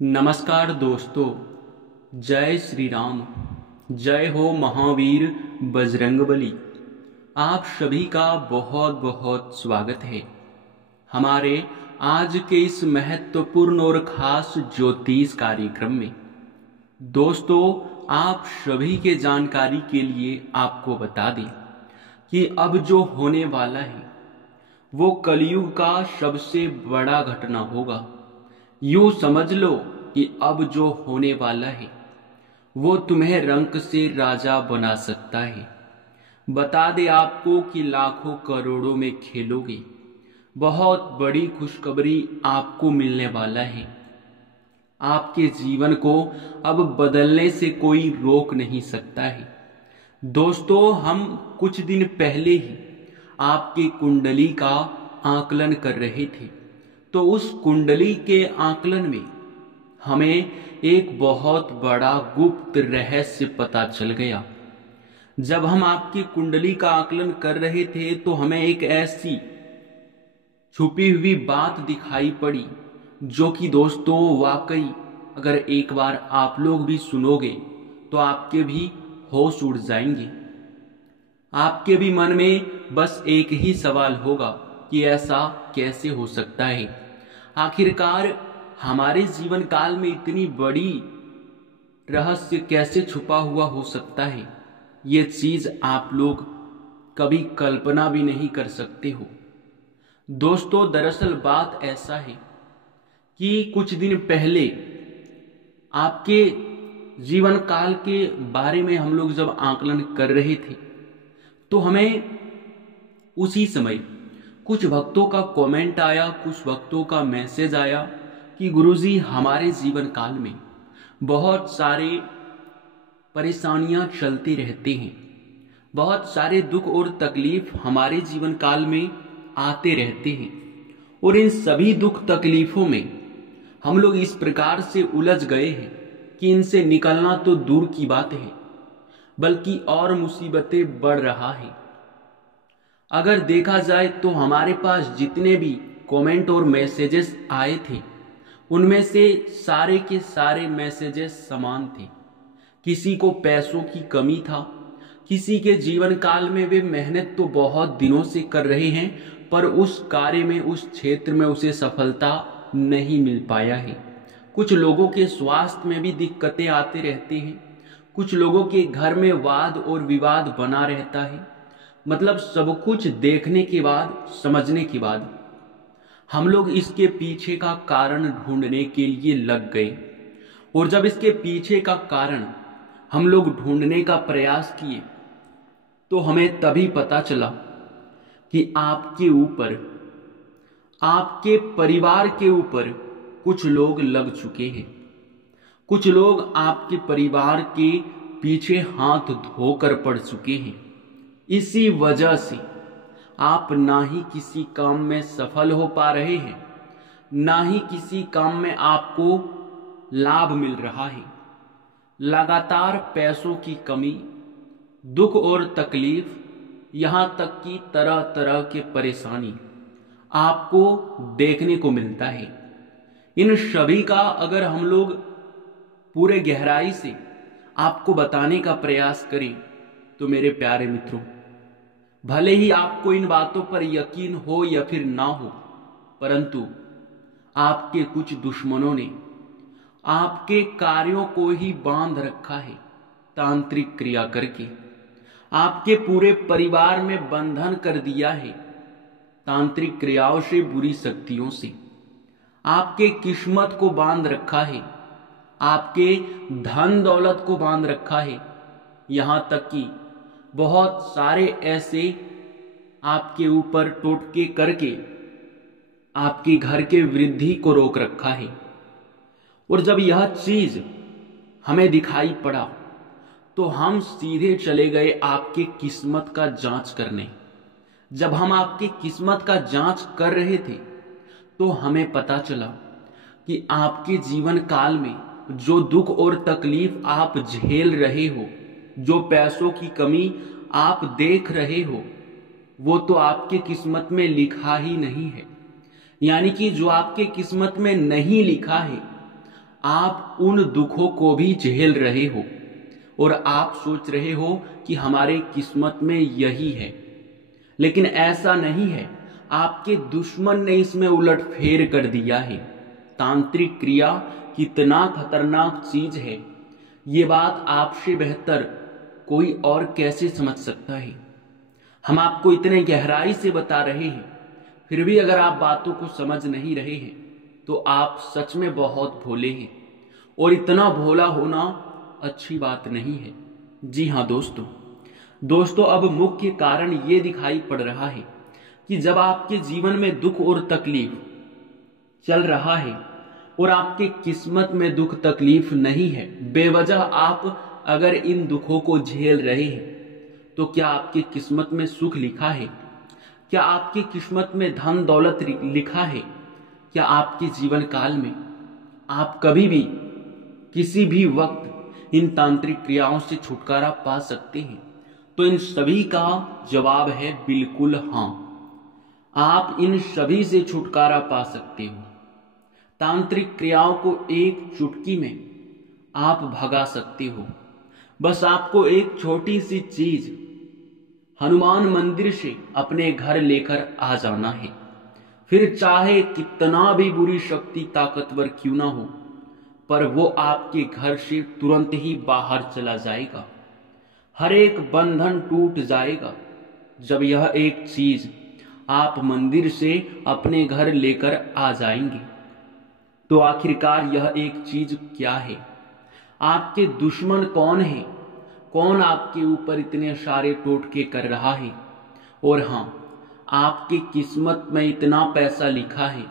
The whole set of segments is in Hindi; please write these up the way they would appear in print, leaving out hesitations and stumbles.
नमस्कार दोस्तों। जय श्री राम। जय हो महावीर बजरंगबली। आप सभी का बहुत बहुत स्वागत है हमारे आज के इस महत्वपूर्ण और खास ज्योतिष कार्यक्रम में। दोस्तों, आप सभी के जानकारी के लिए आपको बता दें कि अब जो होने वाला है वो कलयुग का सबसे बड़ा घटना होगा। यूं समझ लो कि अब जो होने वाला है वो तुम्हें रंक से राजा बना सकता है। बता दे आपको कि लाखों करोड़ों में खेलोगे। बहुत बड़ी खुशखबरी आपको मिलने वाला है। आपके जीवन को अब बदलने से कोई रोक नहीं सकता है। दोस्तों, हम कुछ दिन पहले ही आपकी कुंडली का आकलन कर रहे थे, तो उस कुंडली के आकलन में हमें एक बहुत बड़ा गुप्त रहस्य पता चल गया। जब हम आपकी कुंडली का आकलन कर रहे थे तो हमें एक ऐसी छुपी हुई बात दिखाई पड़ी जो कि दोस्तों वाकई अगर एक बार आप लोग भी सुनोगे तो आपके भी होश उड़ जाएंगे। आपके भी मन में बस एक ही सवाल होगा कि ऐसा कैसे हो सकता है। आखिरकार हमारे जीवन काल में इतनी बड़ी रहस्य कैसे छुपा हुआ हो सकता है। ये चीज आप लोग कभी कल्पना भी नहीं कर सकते हो। दोस्तों, दरअसल बात ऐसा है कि कुछ दिन पहले आपके जीवन काल के बारे में हम लोग जब आकलन कर रहे थे तो हमें उसी समय कुछ भक्तों का कमेंट आया, कुछ भक्तों का मैसेज आया कि गुरुजी, हमारे जीवन काल में बहुत सारे परेशानियां चलती रहती हैं, बहुत सारे दुख और तकलीफ हमारे जीवन काल में आते रहते हैं, और इन सभी दुख तकलीफों में हम लोग इस प्रकार से उलझ गए हैं कि इनसे निकलना तो दूर की बात है बल्कि और मुसीबतें बढ़ रहा है। अगर देखा जाए तो हमारे पास जितने भी कमेंट और मैसेजेस आए थे उनमें से सारे के सारे मैसेजेस समान थे। किसी को पैसों की कमी था, किसी के जीवन काल में वे मेहनत तो बहुत दिनों से कर रहे हैं पर उस कार्य में, उस क्षेत्र में उसे सफलता नहीं मिल पाया है। कुछ लोगों के स्वास्थ्य में भी दिक्कतें आते रहती हैं, कुछ लोगों के घर में वाद और विवाद बना रहता है। मतलब सब कुछ देखने के बाद, समझने के बाद हम लोग इसके पीछे का कारण ढूंढने के लिए लग गए। और जब इसके पीछे का कारण हम लोग ढूंढने का प्रयास किए तो हमें तभी पता चला कि आपके ऊपर, आपके परिवार के ऊपर कुछ लोग लग चुके हैं। कुछ लोग आपके परिवार के पीछे हाथ धोकर पड़ चुके हैं। इसी वजह से आप ना ही किसी काम में सफल हो पा रहे हैं, ना ही किसी काम में आपको लाभ मिल रहा है। लगातार पैसों की कमी, दुख और तकलीफ, यहां तक कि तरह तरह के परेशानी आपको देखने को मिलता है। इन सभी का अगर हम लोग पूरे गहराई से आपको बताने का प्रयास करें तो मेरे प्यारे मित्रों, भले ही आपको इन बातों पर यकीन हो या फिर ना हो, परंतु आपके कुछ दुश्मनों ने आपके कार्यों को ही बांध रखा है तांत्रिक क्रिया करके। आपके पूरे परिवार में बंधन कर दिया है तांत्रिक क्रियाओं से, बुरी शक्तियों से। आपके किस्मत को बांध रखा है, आपके धन दौलत को बांध रखा है, यहां तक कि बहुत सारे ऐसे आपके ऊपर टोटके करके आपके घर के वृद्धि को रोक रखा है। और जब यह चीज हमें दिखाई पड़ा तो हम सीधे चले गए आपके किस्मत का जांच करने। जब हम आपकी किस्मत का जांच कर रहे थे तो हमें पता चला कि आपके जीवन काल में जो दुख और तकलीफ आप झेल रहे हो, जो पैसों की कमी आप देख रहे हो, वो तो आपके किस्मत में लिखा ही नहीं है। यानी कि जो आपके किस्मत में नहीं लिखा है आप उन दुखों को भी झेल रहे हो और आप सोच रहे हो कि हमारे किस्मत में यही है, लेकिन ऐसा नहीं है। आपके दुश्मन ने इसमें उलटफेर कर दिया है। तांत्रिक क्रिया कितना खतरनाक चीज है, ये बात आपसे बेहतर कोई और कैसे समझ सकता है। हम आपको इतने गहराई से बता रहे हैं, फिर भी अगर आप बातों को समझ नहीं रहे हैं तो आप सच में बहुत भोले हैं, और इतना भोला होना अच्छी बात नहीं है। जी हाँ दोस्तों, अब मुख्य कारण ये दिखाई पड़ रहा है कि जब आपके जीवन में दुख और तकलीफ चल रहा है और आपके किस्मत में दुख तकलीफ नहीं है, बेवजह आप अगर इन दुखों को झेल रहे हैं, तो क्या आपकी किस्मत में सुख लिखा है? क्या आपकी किस्मत में धन दौलत लिखा है? क्या आपके जीवन काल में आप कभी भी किसी भी वक्त इन तांत्रिक क्रियाओं से छुटकारा पा सकते हैं? तो इन सभी का जवाब है बिल्कुल हाँ। आप इन सभी से छुटकारा पा सकते हो। तांत्रिक क्रियाओं को एक चुटकी में आप भगा सकते हो। बस आपको एक छोटी सी चीज हनुमान मंदिर से अपने घर लेकर आ जाना है। फिर चाहे कितना भी बुरी शक्ति ताकतवर क्यों ना हो, पर वो आपके घर से तुरंत ही बाहर चला जाएगा। हर एक बंधन टूट जाएगा जब यह एक चीज आप मंदिर से अपने घर लेकर आ जाएंगे। तो आखिरकार यह एक चीज क्या है? आपके दुश्मन कौन है? कौन आपके ऊपर इतने सारे टोटके कर रहा है? और हाँ, आपकी किस्मत में इतना पैसा लिखा है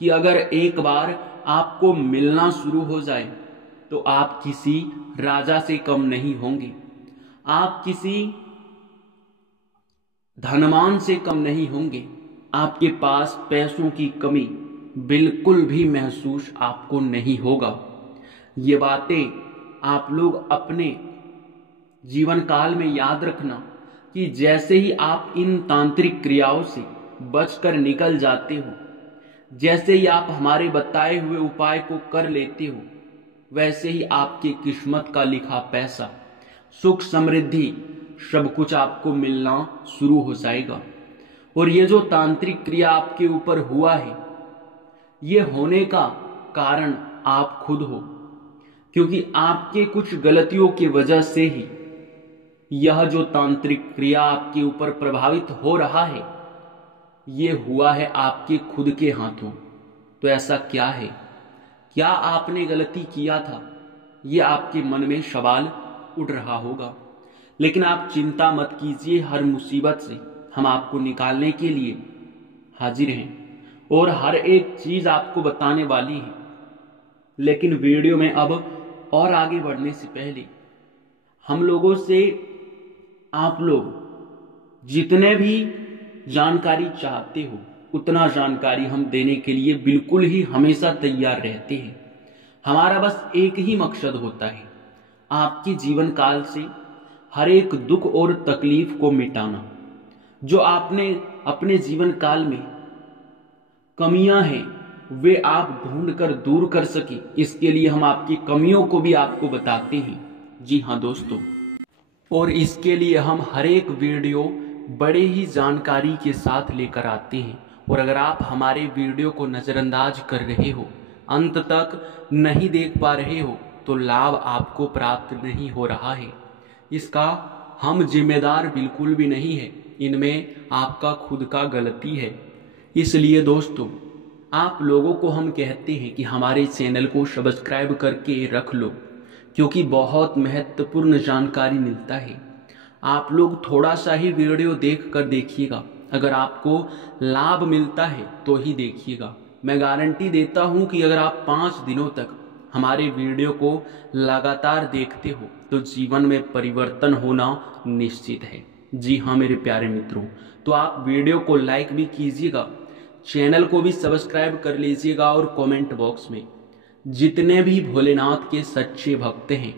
कि अगर एक बार आपको मिलना शुरू हो जाए तो आप किसी राजा से कम नहीं होंगे, आप किसी धनवान से कम नहीं होंगे। आपके पास पैसों की कमी बिल्कुल भी महसूस आपको नहीं होगा। ये बातें आप लोग अपने जीवन काल में याद रखना कि जैसे ही आप इन तांत्रिक क्रियाओं से बचकर निकल जाते हो, जैसे ही आप हमारे बताए हुए उपाय को कर लेते हो, वैसे ही आपकी किस्मत का लिखा पैसा, सुख समृद्धि सब कुछ आपको मिलना शुरू हो जाएगा। और ये जो तांत्रिक क्रिया आपके ऊपर हुआ है, ये होने का कारण आप खुद हो, क्योंकि आपके कुछ गलतियों की वजह से ही यह जो तांत्रिक क्रिया आपके ऊपर प्रभावित हो रहा है, ये हुआ है आपके खुद के हाथों। तो ऐसा क्या है? क्या आपने गलती किया था? ये आपके मन में सवाल उठ रहा होगा, लेकिन आप चिंता मत कीजिए। हर मुसीबत से हम आपको निकालने के लिए हाजिर हैं और हर एक चीज आपको बताने वाली है। लेकिन वीडियो में अब और आगे बढ़ने से पहले हम लोगों से आप लोग जितने भी जानकारी चाहते हो, उतना जानकारी हम देने के लिए बिल्कुल ही हमेशा तैयार रहते हैं। हमारा बस एक ही मकसद होता है, आपके जीवन काल से हर एक दुख और तकलीफ को मिटाना। जो आपने अपने जीवन काल में कमियां हैं, वे आप ढूंढ कर दूर कर सके, इसके लिए हम आपकी कमियों को भी आपको बताते हैं। जी हाँ दोस्तों, और इसके लिए हम हर एक वीडियो बड़े ही जानकारी के साथ लेकर आते हैं। और अगर आप हमारे वीडियो को नज़रअंदाज कर रहे हो, अंत तक नहीं देख पा रहे हो, तो लाभ आपको प्राप्त नहीं हो रहा है। इसका हम जिम्मेदार बिल्कुल भी नहीं है, इनमें आपका खुद का गलती है। इसलिए दोस्तों, आप लोगों को हम कहते हैं कि हमारे चैनल को सब्सक्राइब करके रख लो, क्योंकि बहुत महत्वपूर्ण जानकारी मिलता है। आप लोग थोड़ा सा ही वीडियो देख कर देखिएगा, अगर आपको लाभ मिलता है तो ही देखिएगा। मैं गारंटी देता हूं कि अगर आप 5 दिनों तक हमारे वीडियो को लगातार देखते हो तो जीवन में परिवर्तन होना निश्चित है। जी हाँ मेरे प्यारे मित्रों, तो आप वीडियो को लाइक भी कीजिएगा, चैनल को भी सब्सक्राइब कर लीजिएगा, और कमेंट बॉक्स में जितने भी भोलेनाथ के सच्चे भक्त हैं,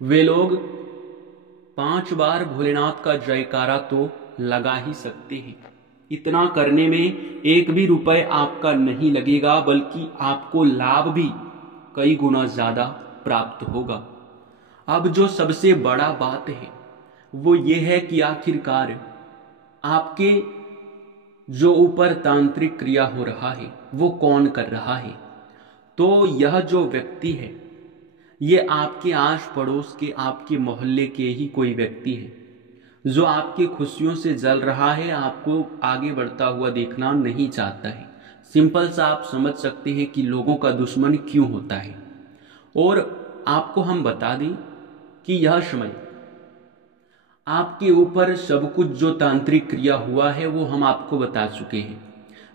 वे लोग 5 बार भोलेनाथ का जयकारा तो लगा ही सकते हैं। इतना करने में एक भी रुपए आपका नहीं लगेगा, बल्कि आपको लाभ भी कई गुना ज़्यादा प्राप्त होगा। अब जो सबसे बड़ा बात है वो ये है कि आखिरकार आपके जो ऊपर तांत्रिक क्रिया हो रहा है वो कौन कर रहा है। तो यह जो व्यक्ति है ये आपके आस पड़ोस के, आपके मोहल्ले के ही कोई व्यक्ति है जो आपकी खुशियों से जल रहा है, आपको आगे बढ़ता हुआ देखना नहीं चाहता है। सिंपल सा आप समझ सकते हैं कि लोगों का दुश्मन क्यों होता है। और आपको हम बता दें कि यह समय आपके ऊपर सब कुछ जो तांत्रिक क्रिया हुआ है वो हम आपको बता चुके हैं।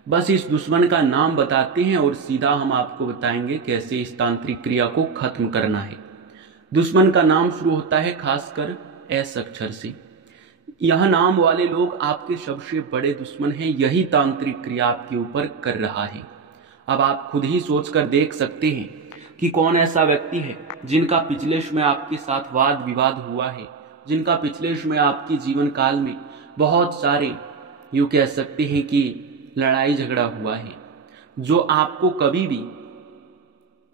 बस इस दुश्मन का नाम बताते हैं और सीधा हम आपको बताएंगे कैसे इस तांत्रिक क्रिया को खत्म करना है। दुश्मन का नाम शुरू होता है खासकर एस अक्षर से। यह नाम वाले लोग आपके सबसे बड़े दुश्मन हैं। यही तांत्रिक क्रिया आपके ऊपर कर रहा है। अब आप खुद ही सोचकर देख सकते हैं कि कौन ऐसा व्यक्ति है जिनका पिछले समय आपके साथ वाद विवाद हुआ है, जिनका पिछले समय आपके जीवन काल में बहुत सारे यूँ कह सकते हैं कि लड़ाई झगड़ा हुआ है, जो आपको कभी भी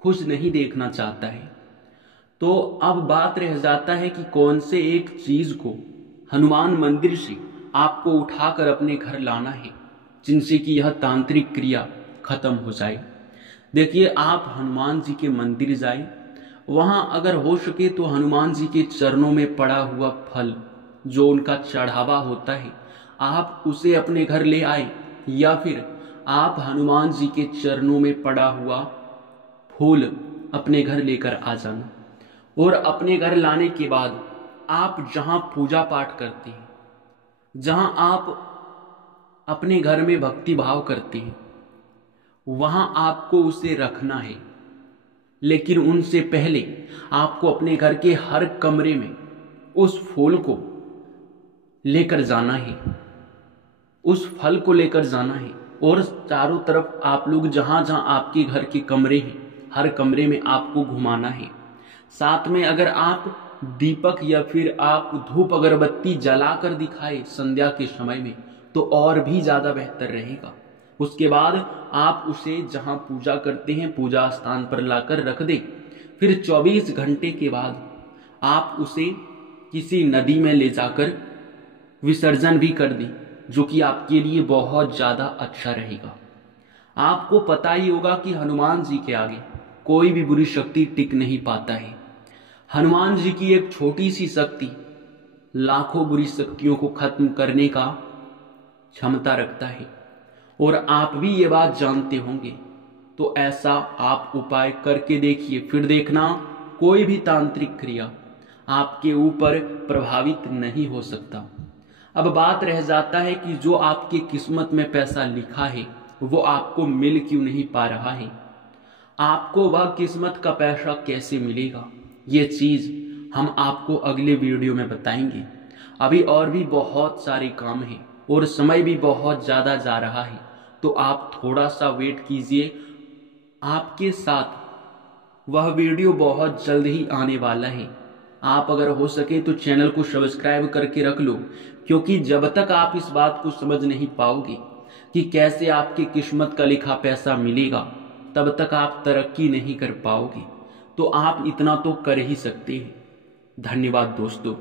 खुश नहीं देखना चाहता है। तो अब बात रह जाता है कि कौन से एक चीज को हनुमान मंदिर से आपको उठाकर अपने घर लाना है जिनसे कि यह तांत्रिक क्रिया खत्म हो जाए। देखिए, आप हनुमान जी के मंदिर जाएं, वहां अगर हो सके तो हनुमान जी के चरणों में पड़ा हुआ फल जो उनका चढ़ावा होता है आप उसे अपने घर ले आए, या फिर आप हनुमान जी के चरणों में पड़ा हुआ फूल अपने घर लेकर आ जाना। और अपने घर लाने के बाद आप जहां पूजा पाठ करते हैं, जहां आप अपने घर में भक्ति भाव करते हैं, वहां आपको उसे रखना है। लेकिन उनसे पहले आपको अपने घर के हर कमरे में उस फूल को लेकर जाना है, उस फल को लेकर जाना है। और चारों तरफ आप लोग जहां जहां आपके घर के कमरे हैं हर कमरे में आपको घुमाना है। साथ में अगर आप दीपक या फिर आप धूप अगरबत्ती जलाकर दिखाए संध्या के समय में तो और भी ज्यादा बेहतर रहेगा। उसके बाद आप उसे जहां पूजा करते हैं पूजा स्थान पर लाकर रख दें। फिर 24 घंटे के बाद आप उसे किसी नदी में ले जाकर विसर्जन भी कर दें, जो कि आपके लिए बहुत ज्यादा अच्छा रहेगा। आपको पता ही होगा कि हनुमान जी के आगे कोई भी बुरी शक्ति टिक नहीं पाता है। हनुमान जी की एक छोटी सी शक्ति लाखों बुरी शक्तियों को खत्म करने का क्षमता रखता है। और आप भी ये बात जानते होंगे। तो ऐसा आप उपाय करके देखिए, फिर देखना कोई भी तांत्रिक क्रिया आपके ऊपर प्रभावित नहीं हो सकता। अब बात रह जाता है कि जो आपकी किस्मत में पैसा लिखा है वो आपको मिल क्यों नहीं पा रहा है। आपको वह किस्मत का पैसा कैसे मिलेगा, ये चीज हम आपको अगले वीडियो में बताएंगे। अभी और भी बहुत सारे काम हैं और समय भी बहुत ज्यादा जा रहा है, तो आप थोड़ा सा वेट कीजिए। आपके साथ वह वीडियो बहुत जल्द ही आने वाला है। आप अगर हो सके तो चैनल को सब्सक्राइब करके रख लो, क्योंकि जब तक आप इस बात को समझ नहीं पाओगे कि कैसे आपकी किस्मत का लिखा पैसा मिलेगा, तब तक आप तरक्की नहीं कर पाओगे। तो आप इतना तो कर ही सकते हैं। धन्यवाद दोस्तों।